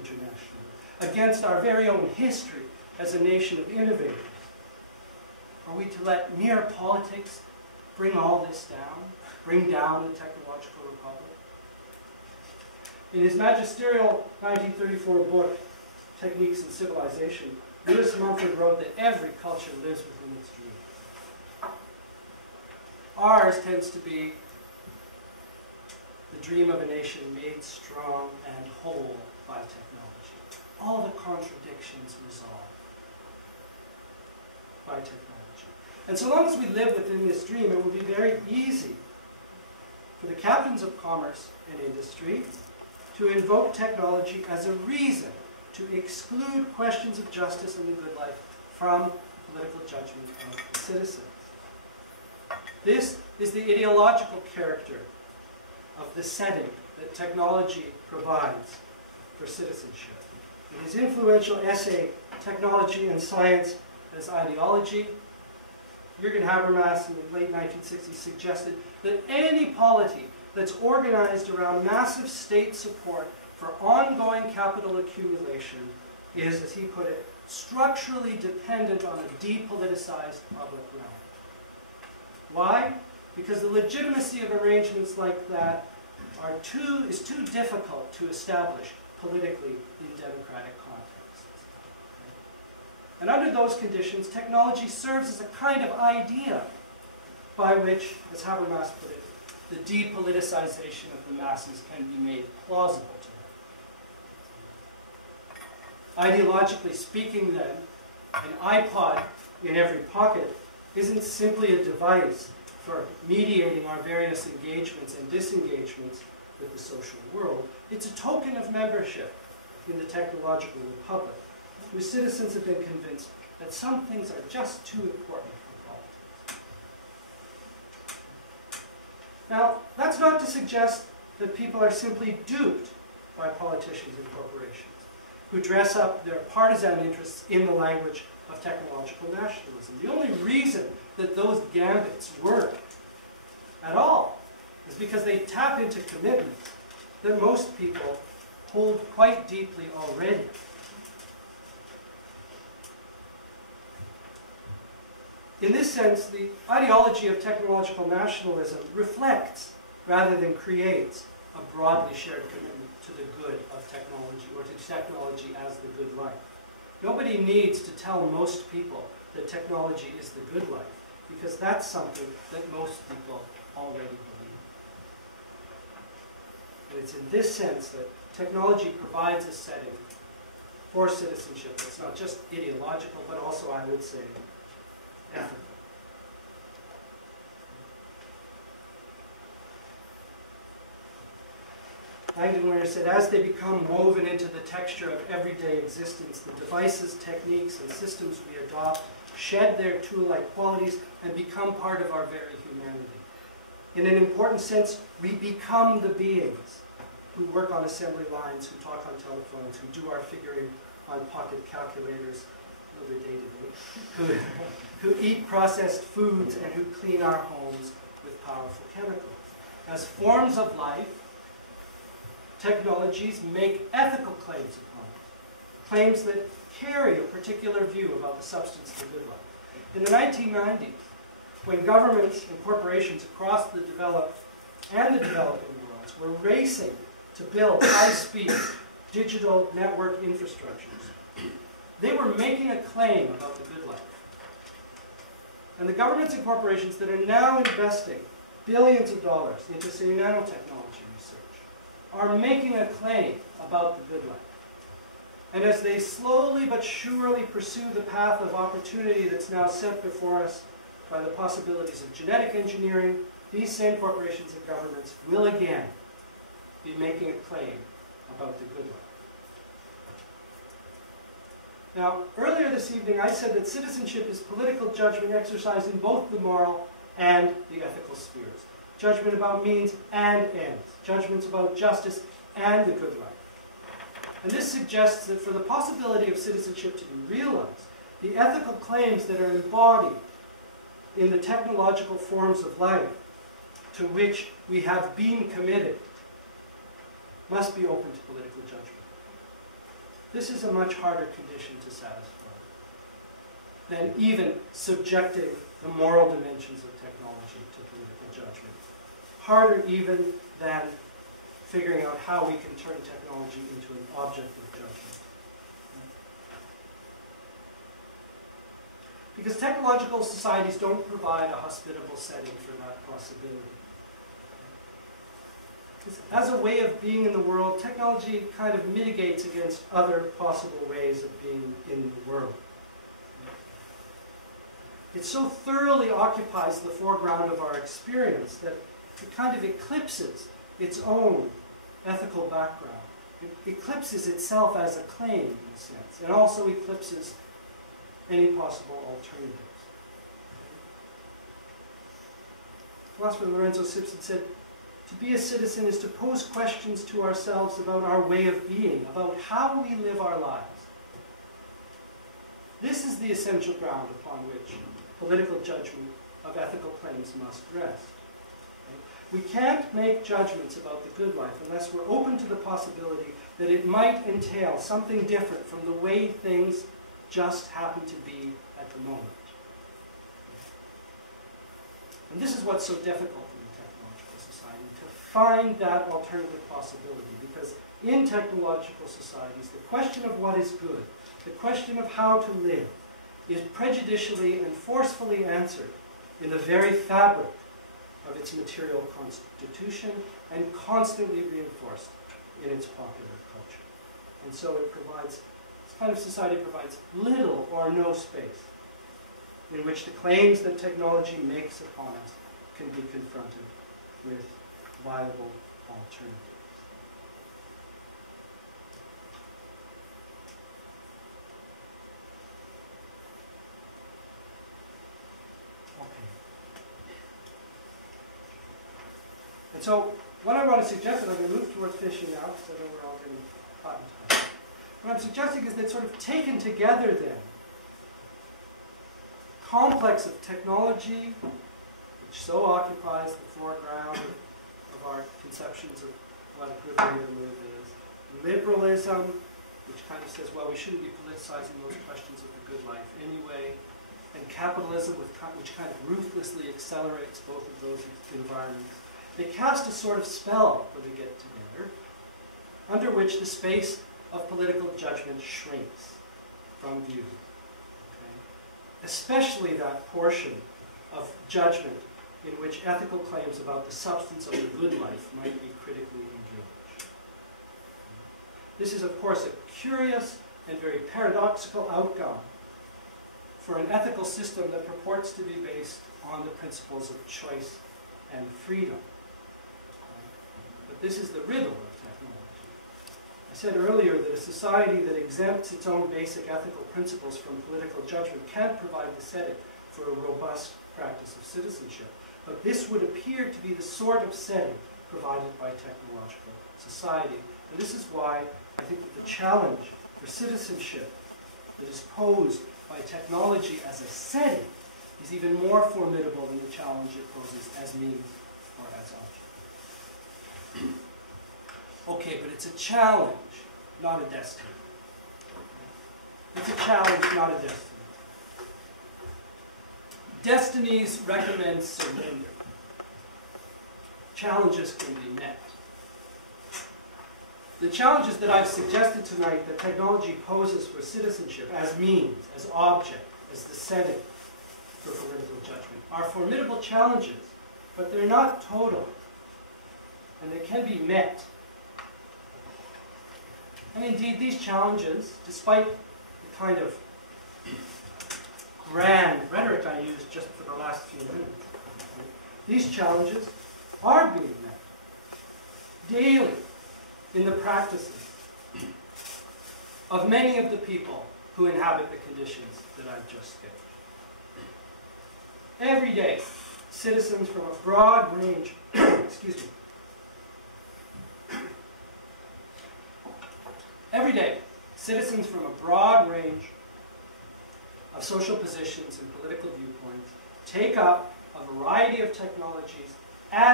internationally, against our very own history as a nation of innovators? Are we to let mere politics bring all this down, bring down the technological republic? In his magisterial 1934 book, Techniques in Civilization, Lewis Mumford wrote that every culture lives within its dream. Ours tends to be the dream of a nation made strong and whole by technology. All the contradictions resolved by technology. And so long as we live within this dream, it will be very easy for the captains of commerce and industry to invoke technology as a reason to exclude questions of justice and the good life from political judgment of the citizens. This is the ideological character of the setting that technology provides for citizenship. In his influential essay, Technology and Science as Ideology, Jürgen Habermas in the late 1960s suggested that any polity that's organized around massive state support for ongoing capital accumulation is, as he put it, structurally dependent on a depoliticized public realm. Why? Because the legitimacy of arrangements like that is too difficult to establish politically in democratic contexts. Okay? And under those conditions, technology serves as a kind of idea by which, as Habermas put it, the depoliticization of the masses can be made plausible to them. Ideologically speaking, then, an iPod in every pocket isn't simply a device for mediating our various engagements and disengagements with the social world. It's a token of membership in the technological republic, whose citizens have been convinced that some things are just too important for politics. Now, that's not to suggest that people are simply duped by politicians and corporations who dress up their partisan interests in the language of technological nationalism. The only reason that those gambits work at all is because they tap into commitments that most people hold quite deeply already. In this sense, the ideology of technological nationalism reflects, rather than creates, a broadly shared commitment to the good of technology, or to technology as the good life. Nobody needs to tell most people that technology is the good life, because that's something that most people already believe. And it's in this sense that technology provides a setting for citizenship that's not just ideological, but also, I would say, ethical. Langdon said, as they become woven into the texture of everyday existence, the devices, techniques, and systems we adopt shed their tool-like qualities and become part of our very humanity. In an important sense, we become the beings who work on assembly lines, who talk on telephones, who do our figuring on pocket calculators, another day today, who eat processed foods and who clean our homes with powerful chemicals. As forms of life, technologies make ethical claims upon us, claims that carry a particular view about the substance of the good life. In the 1990s, when governments and corporations across the developed and the developing worlds were racing to build high-speed digital network infrastructures, they were making a claim about the good life. And the governments and corporations that are now investing billions of dollars into, say, nanotechnology research are making a claim about the good life. And as they slowly but surely pursue the path of opportunity that's now set before us by the possibilities of genetic engineering, these same corporations and governments will again be making a claim about the good life. Now, earlier this evening I said that citizenship is political judgment exercised in both the moral and the ethical spheres. Judgment about means and ends. Judgments about justice and the good life. And this suggests that for the possibility of citizenship to be realized, the ethical claims that are embodied in the technological forms of life to which we have been committed must be open to political judgment. this is a much harder condition to satisfy than even subjecting the moral dimensions of technology to political judgment. Harder even than figuring out how we can turn technology into an object of judgment. Because technological societies don't provide a hospitable setting for that possibility. As a way of being in the world, technology kind of mitigates against other possible ways of being in the world. It so thoroughly occupies the foreground of our experience that it kind of eclipses its own ethical background. It eclipses itself as a claim, in a sense, and also eclipses any possible alternatives. Philosopher Lorenzo Simpson said, "To be a citizen is to pose questions to ourselves about our way of being, about how we live our lives. This is the essential ground upon which political judgment of ethical claims must rest. We can't make judgments about the good life unless we're open to the possibility that it might entail something different from the way things just happen to be at the moment." And this is what's so difficult in a technological society, to find that alternative possibility, because in technological societies, the question of what is good, the question of how to live, is prejudicially and forcefully answered in the very fabric of its material constitution and constantly reinforced in its popular culture. And so it provides, this kind of society provides little or no space in which the claims that technology makes upon us can be confronted with viable alternatives. And so, what I want to suggest, and I'm going to move towards finishing now, because I know we're all getting hot and tired. What I'm suggesting is that sort of taken together then, complex of technology, which so occupies the foreground of our conceptions of what a good way to live is, liberalism, which kind of says, well, we shouldn't be politicizing those questions of the good life anyway, and capitalism, which kind of ruthlessly accelerates both of those environments. They cast a sort of spell when they get together, under which the space of political judgment shrinks from view. Okay? Especially that portion of judgment in which ethical claims about the substance of the good life might be critically engaged. This is, of course, a curious and very paradoxical outcome for an ethical system that purports to be based on the principles of choice and freedom. But this is the riddle of technology. I said earlier that a society that exempts its own basic ethical principles from political judgment can't provide the setting for a robust practice of citizenship. But this would appear to be the sort of setting provided by technological society. And this is why I think that the challenge for citizenship that is posed by technology as a setting is even more formidable than the challenge it poses as means or as object. Okay, but it's a challenge, not a destiny. It's a challenge, not a destiny. Destinies recommend surrender. Challenges can be met. The challenges that I've suggested tonight that technology poses for citizenship as means, as object, as the setting for political judgment are formidable challenges, but they're not total, and they can be met. And indeed, these challenges, despite the kind of grand rhetoric I used just for the last few minutes, these challenges are being met daily in the practices of many of the people who inhabit the conditions that I've just sketched. Every day, citizens from a broad range, excuse me, every day, citizens from a broad range of social positions and political viewpoints take up a variety of technologies as